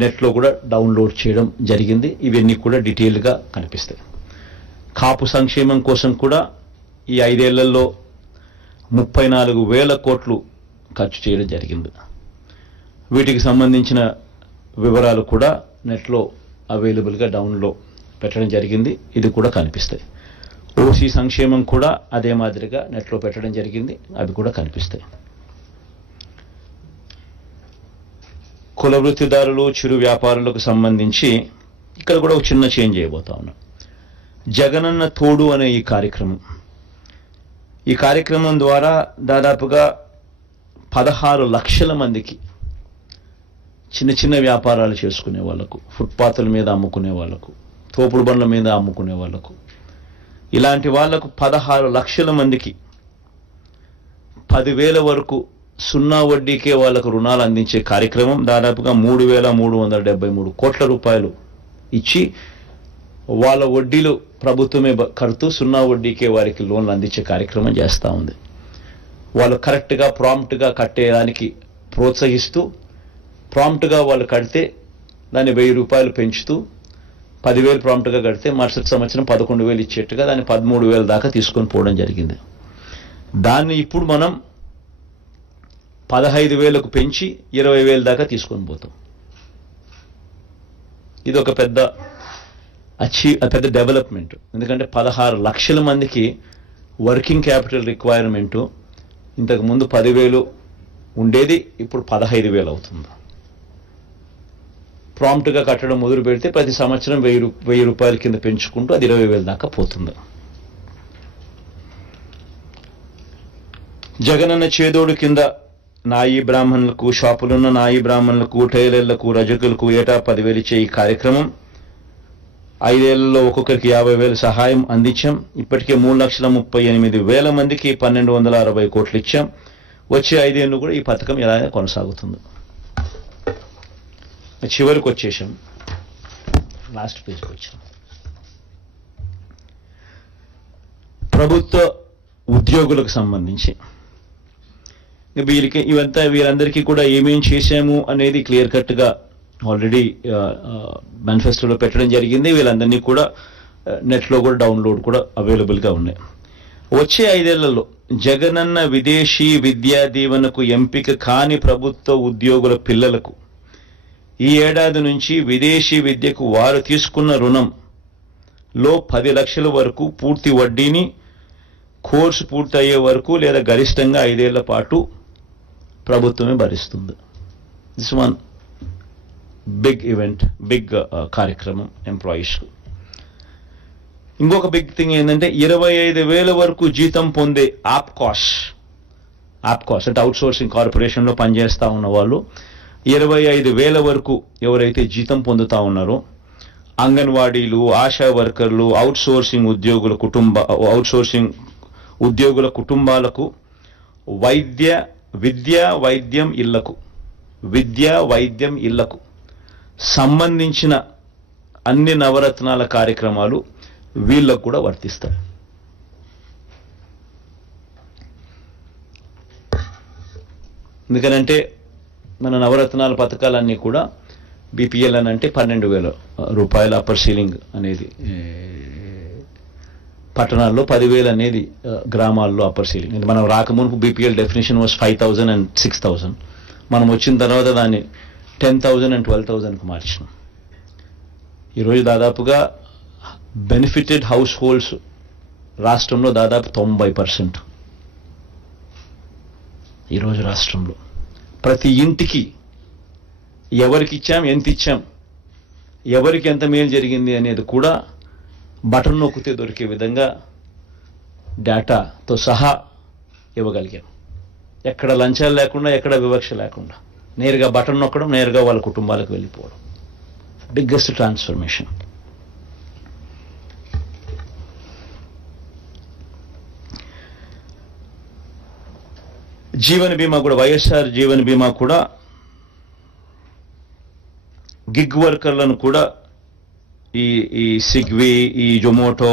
నెట్లో కూడా డౌన్లోడ్ చేయడం జరిగింది. ఇవన్నీ కూడా డీటెయిల్గా కనిపిస్తాయి. కాపు సంక్షేమం కోసం కూడా ఈ 5 ఏళ్లలో 34,000 కోట్లు ఖర్చు చేయడం జరిగింది. వీటికి సంబంధించిన వివరాలు కూడా నెట్లో అవైలబుల్గా డౌన్లో పెట్టడం జరిగింది. ఇది కూడా కనిపిస్తాయి. ఓసీ సంక్షేమం కూడా అదే మాదిరిగా నెట్లో పెట్టడం జరిగింది. అవి కూడా కనిపిస్తాయి. కుల వృత్తిదారులు, చిరు వ్యాపారులకు సంబంధించి ఇక్కడ కూడా ఒక చిన్న చేంజ్ చేయబోతా ఉన్నాం. జగనన్న తోడు అనే ఈ కార్యక్రమం ద్వారా దాదాపుగా 16 లక్షల మందికి చిన్న చిన్న వ్యాపారాలు చేసుకునే వాళ్లకు, ఫుట్పాత్ల మీద అమ్ముకునే వాళ్లకు, తోపుడు బండ్ల మీద అమ్ముకునే వాళ్లకు, ఇలాంటి వాళ్లకు 16 లక్షల మందికి 10,000 వరకు సున్నా వడ్డీకే వాళ్లకు రుణాలు అందించే కార్యక్రమం దాదాపుగా 3,373 కోట్ల రూపాయలు ఇచ్చి వాళ్ళ వడ్డీలు ప్రభుత్వమే కడుతూ సున్నా వడ్డీకే వారికి లోన్లు అందించే కార్యక్రమం చేస్తూ ఉంది. వాళ్ళు కరెక్ట్గా ప్రాంప్ట్గా కట్టేదానికి ప్రోత్సహిస్తూ, ప్రాంప్ట్గా వాళ్ళు కడితే దాన్ని 1,000 రూపాయలు పెంచుతూ 10,000 ప్రాంప్ట్గా కడితే మరుసటి సంవత్సరం 11,000 ఇచ్చేట్టుగా దాన్ని 13,000 దాకా తీసుకొని పోవడం జరిగింది. దాన్ని ఇప్పుడు మనం 15,000కు పెంచి 20,000 దాకా తీసుకొని పోతాం. ఇది ఒక పెద్ద డెవలప్మెంట్. ఎందుకంటే 16 లక్షల మందికి వర్కింగ్ క్యాపిటల్ రిక్వైర్మెంటు ఇంతకుముందు 10,000 ఉండేది, ఇప్పుడు 15,000 అవుతుంది. ప్రాంప్ట్గా కట్టడం మొదలు పెడితే ప్రతి సంవత్సరం 1,000 రూపాయల కింద పెంచుకుంటూ అది 20,000 దాకా పోతుంది. జగనన్న చేదోడు కింద నాయి బ్రాహ్మణులకు, షాపులున్న నాయి బ్రాహ్మణులకు, టైలర్లకు, రజకులకు ఏటా 10,000 ఇచ్చే ఈ కార్యక్రమం 5 ఏళ్లలో ఒక్కొక్కరికి 50,000 సహాయం అందించాం. ఇప్పటికే 3,38,000 మందికి 1,260 కోట్లు ఇచ్చాం. వచ్చే 5 ఏళ్ళు కూడా ఈ పథకం ఇలాగే కొనసాగుతుంది. చివరికి వచ్చేసాం, లాస్ట్ పేజ్కి వచ్చాం. ప్రభుత్వ ఉద్యోగులకు సంబంధించి వీరందరికీ కూడా ఏమేం చేశాము అనేది క్లియర్ కట్గా ఆల్రెడీ మేనిఫెస్టోలో పెట్టడం జరిగింది. వీళ్ళందరినీ కూడా నెట్లో కూడా డౌన్లోడ్ కూడా అవైలబుల్గా ఉన్నాయి. వచ్చే 5 ఏళ్లలో జగనన్న విదేశీ విద్యా దీవెనకు ఎంపిక కాని ప్రభుత్వ ఉద్యోగుల పిల్లలకు ఈ ఏడాది నుంచి విదేశీ విద్యకు వారు తీసుకున్న రుణంలో 10 లక్షల వరకు పూర్తి వడ్డీని కోర్సు పూర్తయ్యే వరకు లేదా గరిష్టంగా 5 ఏళ్ల పాటు ప్రభుత్వమే భరిస్తుంది. This one big event, big కార్యక్రమం ఎంప్లాయీస్కు. ఇంకొక బిగ్ థింగ్ ఏంటంటే 25,000 వరకు జీతం పొందే ఆప్కాస్ అంటే అవుట్ సోర్సింగ్ కార్పొరేషన్లో పనిచేస్తూ ఉన్న వాళ్ళు 25,000 వరకు ఎవరైతే జీతం పొందుతా ఉన్నారో అంగన్వాడీలు, ఆశా వర్కర్లు, అవుట్ సోర్సింగ్ ఉద్యోగుల కుటుంబాలకు విద్యా వైద్యం ఇళ్లకు సంబంధించిన అన్ని నవరత్నాల కార్యక్రమాలు వీళ్ళకు కూడా వర్తిస్తాయి. ఎందుకనంటే మన నవరత్నాల పథకాలన్నీ కూడా బీపీఎల్ అని అంటే 12,000 రూపాయల అప్పర్ సీలింగ్ అనేది పట్టణాల్లో, 10,000 అనేది గ్రామాల్లో అప్పర్ సీలింగ్. మనం రాకమునుపు బీపీఎల్ డెఫినేషన్ వాజ్ 5,000 and 6,000. మనం వచ్చిన తర్వాత దాన్ని 10,000 and 12,000కు మార్చినాం. ఈరోజు దాదాపుగా బెనిఫిటెడ్ హౌస్ హోల్డ్స్ రాష్ట్రంలో దాదాపు 90%. ఈరోజు రాష్ట్రంలో ప్రతి ఇంటికి ఎవరికి ఇచ్చాం, ఎంత ఇచ్చాం, ఎవరికి ఎంత మేలు జరిగింది అనేది కూడా బటన్ నొక్కితే దొరికే విధంగా డేటాతో సహా ఇవ్వగలిగాం. ఎక్కడ లంచాలు లేకుండా, ఎక్కడ వివక్ష లేకుండా నేరుగా బటన్ నొక్కడం, నేరుగా వాళ్ళ కుటుంబాలకు వెళ్ళిపోవడం. Biggest transformation. జీవన బీమా కూడా, వైఎస్ఆర్ జీవన బీమా కూడా గిగ్ వర్కర్లను కూడా ఈ స్విగ్గీ, ఈ జొమాటో